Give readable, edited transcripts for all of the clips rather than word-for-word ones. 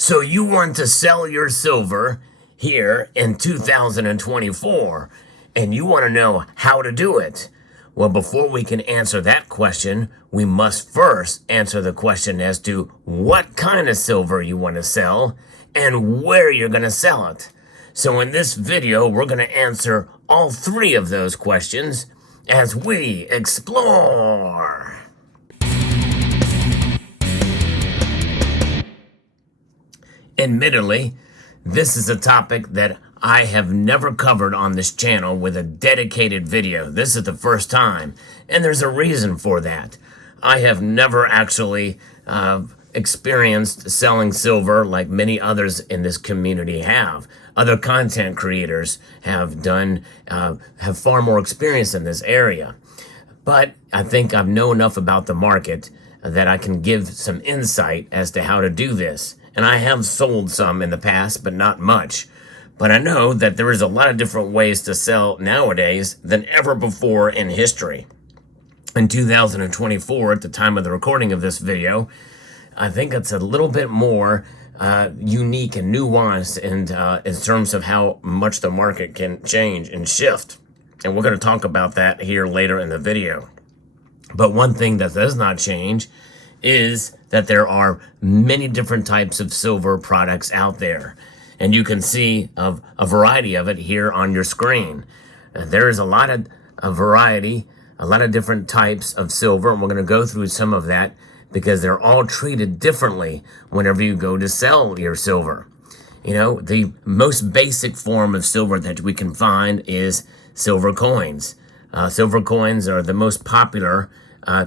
So you want to sell your silver here in 2024, and you want to know how to do it. Well, before we can answer that question, we must first answer the question as to what kind of silver you want to sell and where you're going to sell it. So in this video, we're going to answer all three of those questions as we explore. Admittedly, this is a topic that I have never covered on this channel with a dedicated video. This is the first time, and there's a reason for that. I have never actually experienced selling silver like many others in this community have. Other content creators have far more experience in this area. But I think I know enough about the market that I can give some insight as to how to do this. And I have sold some in the past, but not much. But I know that there is a lot of different ways to sell nowadays than ever before in history. In 2024, at the time of the recording of this video, I think it's a little bit more unique and nuanced in terms of how much the market can change and shift. And we're going to talk about that here later in the video. But one thing that does not change is that there are many different types of silver products out there. And you can see a variety of it here on your screen. There is a lot of variety, a lot of different types of silver, and we're going to go through some of that because they're all treated differently whenever you go to sell your silver. You know, the most basic form of silver that we can find is silver coins. Silver coins are the most popular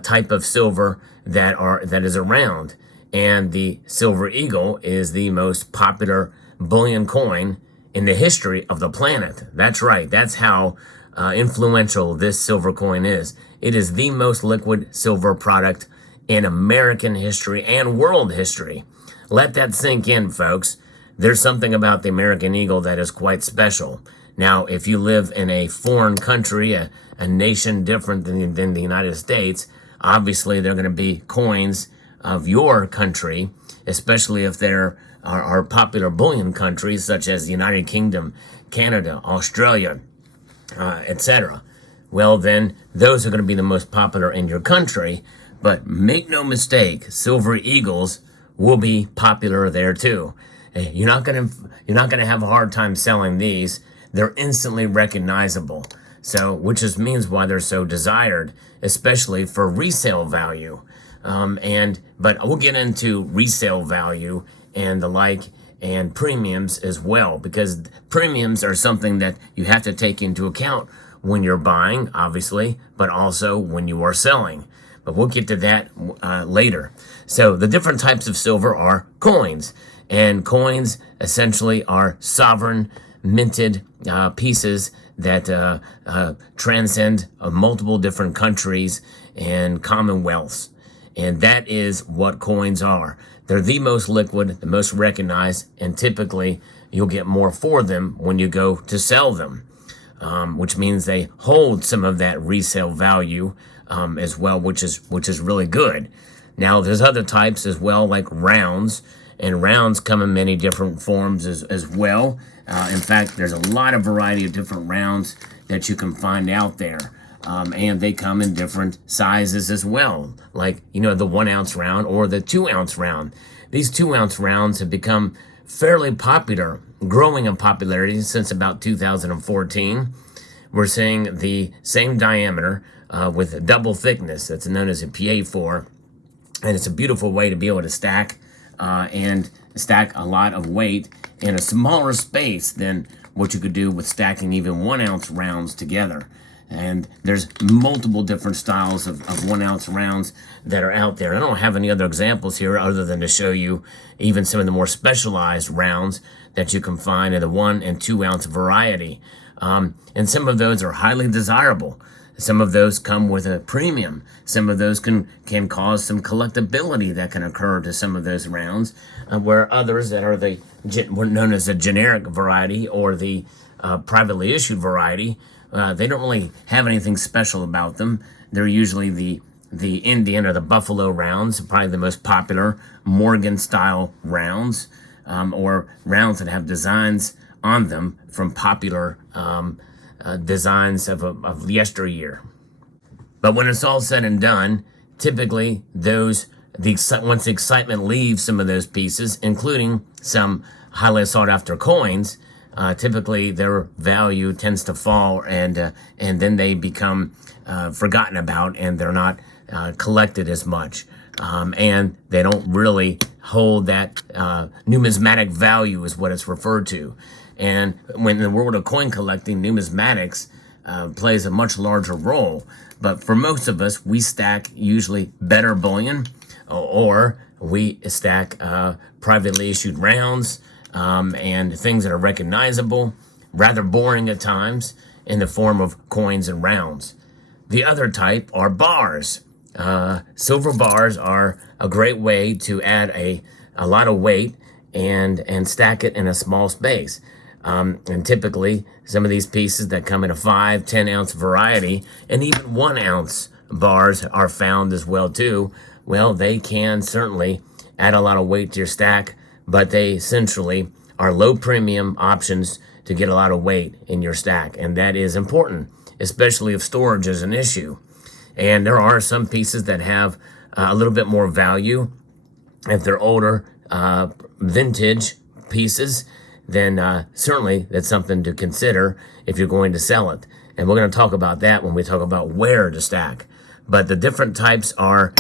type of silver that is around, and the silver eagle is the most popular bullion coin in the history of the planet. That's right. That's how influential this silver coin is. It is the most liquid silver product in American history and world history. Let that sink in, folks. There's something about the American eagle that is quite special. Now, if you live in a foreign country, a nation different than the United States, obviously they're going to be coins of your country, especially if there are popular bullion countries such as the United Kingdom, Canada, Australia, etc. Well, then those are going to be the most popular in your country. But make no mistake, silver eagles will be popular there too. You're not going to have a hard time selling these. They're instantly recognizable. So, which just means why they're so desired, especially for resale value. But we'll get into resale value and the like, and premiums as well, because premiums are something that you have to take into account when you're buying, obviously, but also when you are selling. But we'll get to that later. So the different types of silver are coins, and coins essentially are sovereign minted pieces that transcend multiple different countries and commonwealths. And that is what coins are. They're the most liquid, the most recognized, and typically you'll get more for them when you go to sell them, which means they hold some of that resale value as well, which is really good. Now, there's other types as well, like rounds, and rounds come in many different forms as well. In fact, there's a lot of variety of different rounds that you can find out there. And they come in different sizes as well, like, you know, the 1 ounce round or the 2 ounce round. These 2 ounce rounds have become fairly popular, growing in popularity since about 2014. We're seeing the same diameter with a double thickness that's known as a PA4, and it's a beautiful way to be able to stack a lot of weight in a smaller space than what you could do with stacking even 1 ounce rounds together. And there's multiple different styles of 1 ounce rounds that are out there. I don't have any other examples here other than to show you even some of the more specialized rounds that you can find in the 1 and 2 ounce variety. And some of those are highly desirable. Some of those come with a premium. Some of those can cause some collectability that can occur to some of those rounds, where others that are known as the generic variety or the privately issued variety, they don't really have anything special about them. They're usually the Indian or the Buffalo rounds, probably the most popular Morgan style rounds. or rounds that have designs on them from popular designs of yesteryear. But when it's all said and done, typically once the excitement leaves some of those pieces, including some highly sought after coins, typically their value tends to fall, and then they become forgotten about, and they're not collected as much, and they don't really hold that numismatic value, is what it's referred to. And when in the world of coin collecting, numismatics plays a much larger role. But for most of us, we stack usually better bullion, or we stack privately issued rounds, and things that are recognizable, rather boring at times, in the form of coins and rounds. The other type are bars. Silver bars are a great way to add a lot of weight and stack it in a small space. And typically, some of these pieces that come in a 5-10 ounce variety, and even 1 ounce bars are found as well too. Well, they can certainly add a lot of weight to your stack, but they essentially are low premium options to get a lot of weight in your stack. And that is important, especially if storage is an issue. And there are some pieces that have a little bit more value. If they're older vintage pieces, then certainly that's something to consider if you're going to sell it. And we're going to talk about that when we talk about where to stack. But the different types are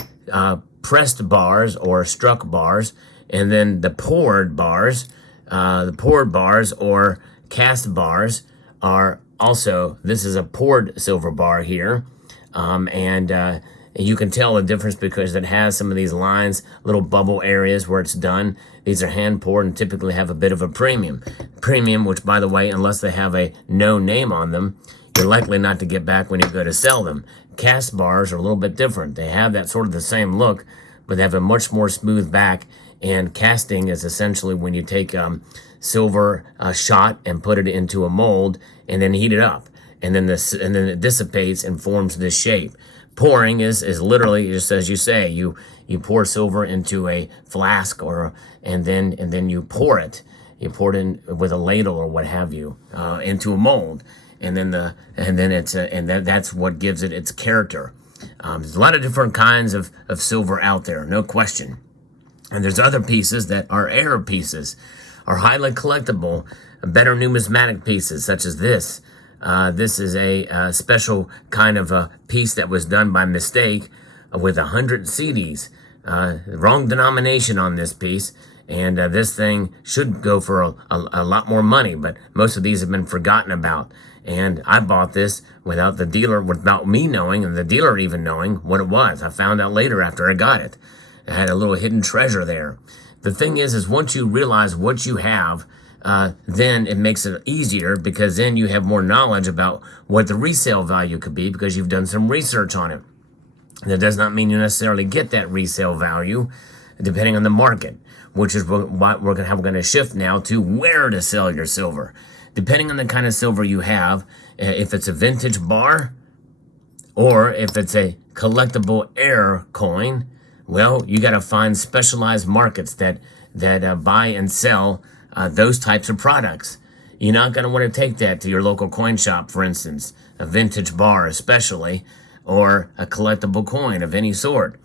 pressed bars or struck bars, and then the poured bars. The poured bars or cast bars are also, this is a poured silver bar here, and you can tell the difference because it has some of these lines, little bubble areas where it's done. These are hand poured and typically have a bit of a premium. Premium, which by the way, unless they have a no name on them, you're likely not to get back when you go to sell them. Cast bars are a little bit different. They have that sort of the same look, but they have a much more smooth back. And casting is essentially when you take silver shot and put it into a mold and then heat it up, and then it dissipates and forms this shape. Pouring is literally just as you say. You pour silver into a flask and then you pour it. You pour it in with a ladle or what have you into a mold, and that's what gives it its character. There's a lot of different kinds of silver out there, no question. And there's other pieces that are air pieces, are highly collectible, better numismatic pieces, such as this. This is a special kind of a piece that was done by mistake with 100 CDs. Wrong denomination on this piece, and this thing should go for a lot more money, but most of these have been forgotten about. And I bought this without the dealer, without me knowing, and the dealer even knowing what it was. I found out later after I got it. It had a little hidden treasure there. The thing is once you realize what you have, then it makes it easier, because then you have more knowledge about what the resale value could be because you've done some research on it. That does not mean you necessarily get that resale value, depending on the market, which is what we're going to shift now to where to sell your silver. Depending on the kind of silver you have, if it's a vintage bar or if it's a collectible air coin, well, you got to find specialized markets that buy and sell those types of products. You're not going to want to take that to your local coin shop, for instance, a vintage bar especially, or a collectible coin of any sort.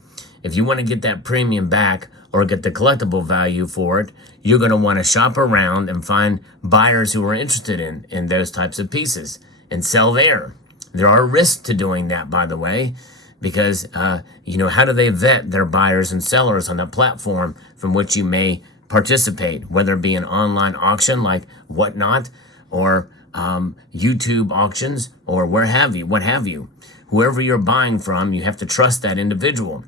If you want to get that premium back or get the collectible value for it, you're going to want to shop around and find buyers who are interested in those types of pieces and sell there. There are risks to doing that, by the way, because, how do they vet their buyers and sellers on the platform from which you may participate, whether it be an online auction like Whatnot or YouTube auctions or what have you. Whoever you're buying from, you have to trust that individual.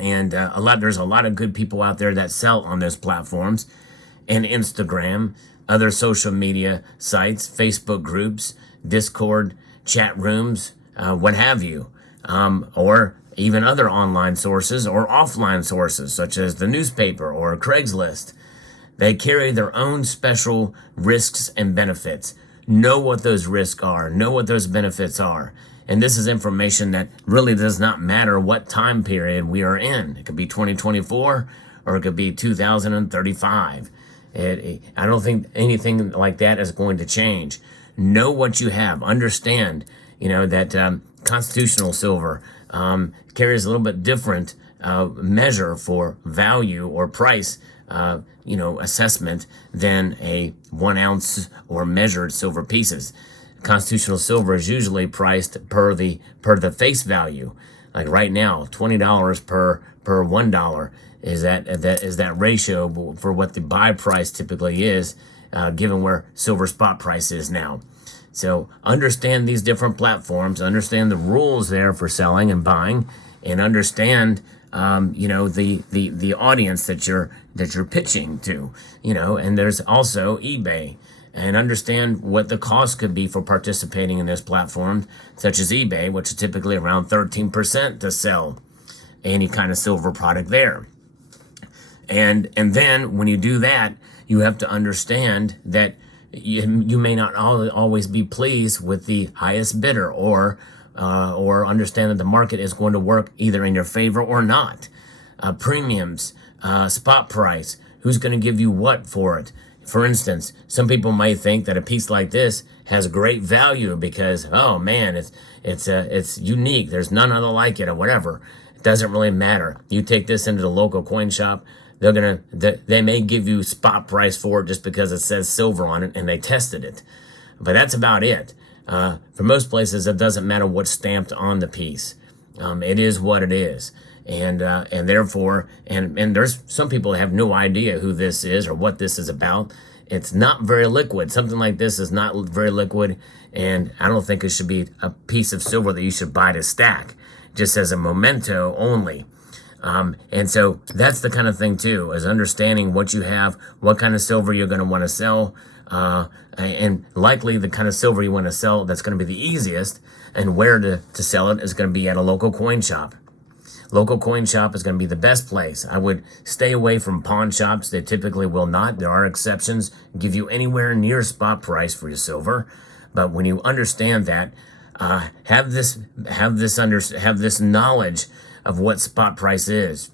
And there's a lot of good people out there that sell on those platforms, and Instagram, other social media sites, Facebook groups, Discord, chat rooms, what have you. Or even other online sources or offline sources, such as the newspaper or Craigslist. They carry their own special risks and benefits. Know what those risks are. Know what those benefits are. And this is information that really does not matter what time period we are in. It could be 2024 or it could be 2035. I don't think anything like that is going to change. Know what you have. Understand, that constitutional silver carries a little bit different measure for value or price, assessment than a 1 ounce or measured silver pieces. Constitutional silver is usually priced per the face value. Like right now, $20 per $1 is that ratio for what the buy price typically is, given where silver spot price is now. So understand these different platforms, understand the rules there for selling and buying, and understand the audience that you're pitching to, and there's also eBay. And understand what the cost could be for participating in this platform, such as eBay, which is typically around 13% to sell any kind of silver product there. And then when you do that, you have to understand that you may not always be pleased with the highest bidder, or understand that the market is going to work either in your favor or not. Premiums, spot price, who's going to give you what for it. For instance, some people might think that a piece like this has great value because, oh man, it's unique. There's none other like it or whatever. It doesn't really matter. You take this into the local coin shop, they may give you spot price for it just because it says silver on it and they tested it. But that's about it. For most places, it doesn't matter what's stamped on the piece. It is what it is. And therefore, and there's some people that have no idea who this is or what this is about. It's not very liquid. Something like this is not very liquid, and I don't think it should be a piece of silver that you should buy to stack, just as a memento only. And so that's the kind of thing too, is understanding what you have, what kind of silver you're going to want to sell, and likely the kind of silver you want to sell that's going to be the easiest, and where to sell it is going to be at a local coin shop. Local coin shop is going to be the best place. I would stay away from pawn shops. They typically will not. There are exceptions, give you anywhere near spot price for your silver. But when you understand that, have this knowledge of what spot price is,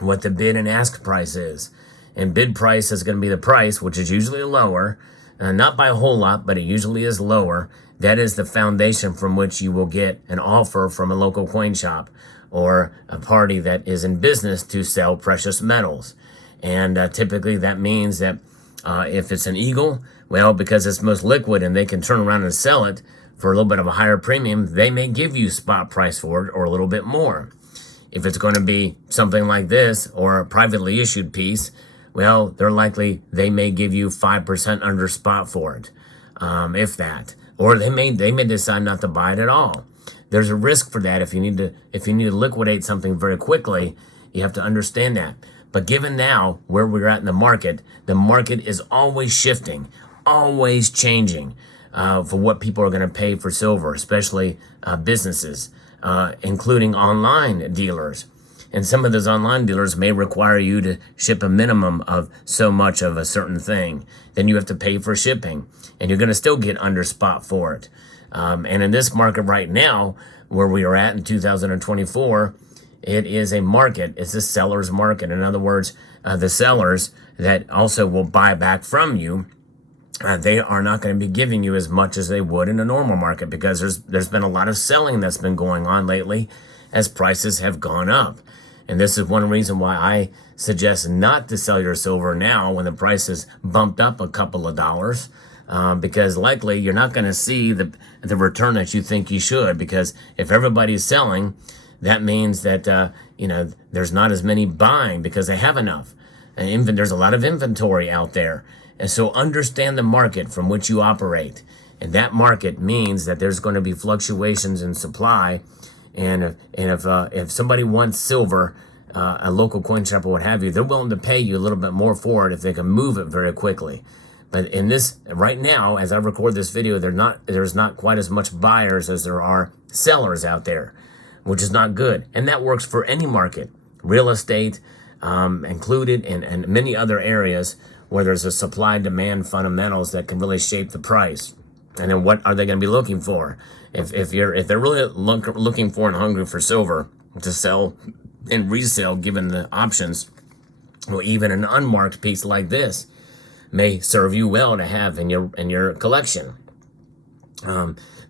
what the bid and ask price is. And bid price is going to be the price, which is usually lower, not by a whole lot, but it usually is lower. That is the foundation from which you will get an offer from a local coin shop or a party that is in business to sell precious metals. And typically that means that if it's an eagle, well, because it's most liquid and they can turn around and sell it for a little bit of a higher premium, they may give you spot price for it or a little bit more. If it's going to be something like this or a privately issued piece, well, they may give you 5% under spot for it, if that. Or they may decide not to buy it at all. There's a risk for that. If you need to liquidate something very quickly, you have to understand that. But given now where we're at in the market is always shifting, always changing for what people are going to pay for silver, especially businesses, including online dealers. And some of those online dealers may require you to ship a minimum of so much of a certain thing. Then you have to pay for shipping, and you're going to still get under spot for it. And in this market right now, where we are at in 2024, it is a market. It's a seller's market. In other words, the sellers that also will buy back from you, they are not going to be giving you as much as they would in a normal market, because there's been a lot of selling that's been going on lately as prices have gone up. And this is one reason why I suggest not to sell your silver now when the price is bumped up a couple of dollars, because likely you're not going to see the return that you think you should, because if everybody's selling, that means that there's not as many buying because they have enough. And there's a lot of inventory out there. And so understand the market from which you operate. And that market means that there's going to be fluctuations in supply. And if somebody wants silver, a local coin shop or what have you, they're willing to pay you a little bit more for it if they can move it very quickly. But in this right now, as I record this video, there's not quite as much buyers as there are sellers out there, which is not good. And that works for any market, real estate included, and many other areas where there's a supply-demand fundamentals that can really shape the price. And then what are they going to be looking for? If they're really looking for and hungry for silver to sell and resell, given the options, well, even an unmarked piece like this, may serve you well to have in your collection.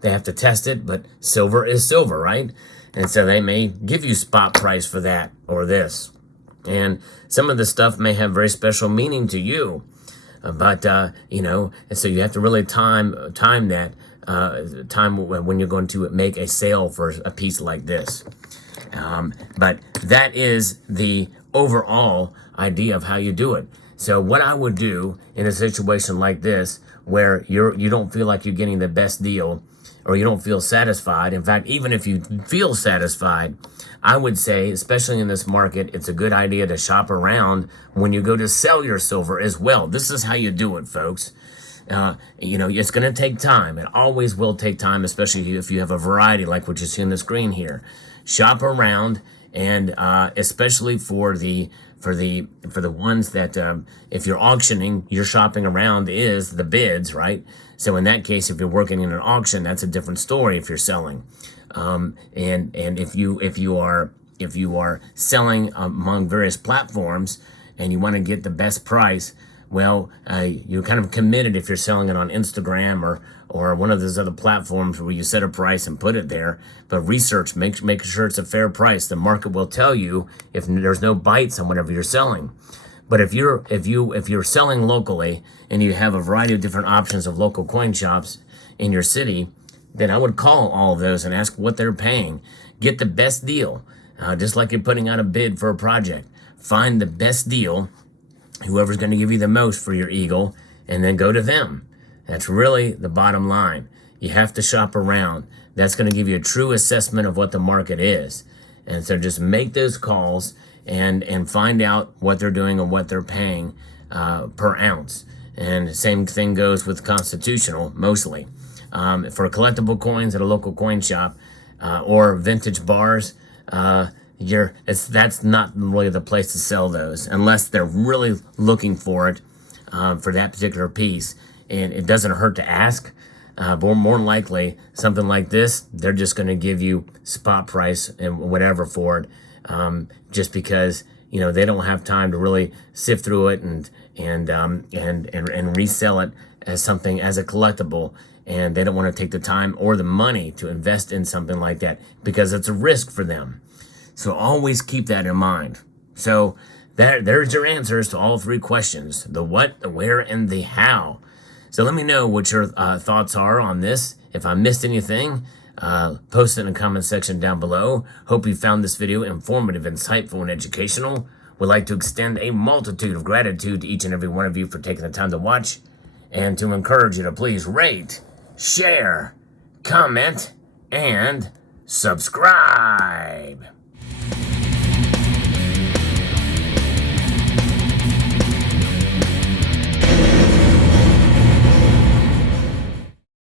They have to test it, but silver is silver, right? And so they may give you spot price for that or this. And some of the stuff may have very special meaning to you. But, and so you have to really time that, when you're going to make a sale for a piece like this. But that is the overall idea of how you do it. So what I would do in a situation like this, where you don't feel like you're getting the best deal, or you don't feel satisfied. In fact, even if you feel satisfied, I would say, especially in this market, it's a good idea to shop around when you go to sell your silver as well. This is how you do it, folks. It's going to take time. It always will take time, especially if you have a variety like what you see on the screen here. Shop around, and especially for the ones that if you're auctioning, you're shopping around is the bids, right? So in that case, if you're working in an auction, that's a different story. If you're selling, and if you are selling among various platforms and you want to get the best price, well, you're kind of committed if you're selling it on Instagram or one of those other platforms where you set a price and put it there. But research, make sure it's a fair price. The market will tell you if there's no bites on whatever you're selling. But if you're selling locally and you have a variety of different options of local coin shops in your city, then I would call all of those and ask what they're paying. Get the best deal, just like you're putting out a bid for a project. Find the best deal, whoever's going to give you the most for your eagle, and then go to them. That's really the bottom line. You have to shop around. That's going to give you a true assessment of what the market is. And so just make those calls and find out what they're doing and what they're paying per ounce. And the same thing goes with constitutional, mostly. For collectible coins at a local coin shop or vintage bars, that's not really the place to sell those unless they're really looking for it for that particular piece. And it doesn't hurt to ask. But more than likely, something like this, they're just going to give you spot price and whatever for it, just because they don't have time to really sift through it and resell it as a collectible, and they don't want to take the time or the money to invest in something like that because it's a risk for them. So always keep that in mind. So there's your answers to all three questions: the what, the where, and the how. So let me know what your thoughts are on this. If I missed anything, post it in the comment section down below. Hope you found this video informative, insightful, and educational. Would like to extend a multitude of gratitude to each and every one of you for taking the time to watch, and to encourage you to please rate, share, comment, and subscribe.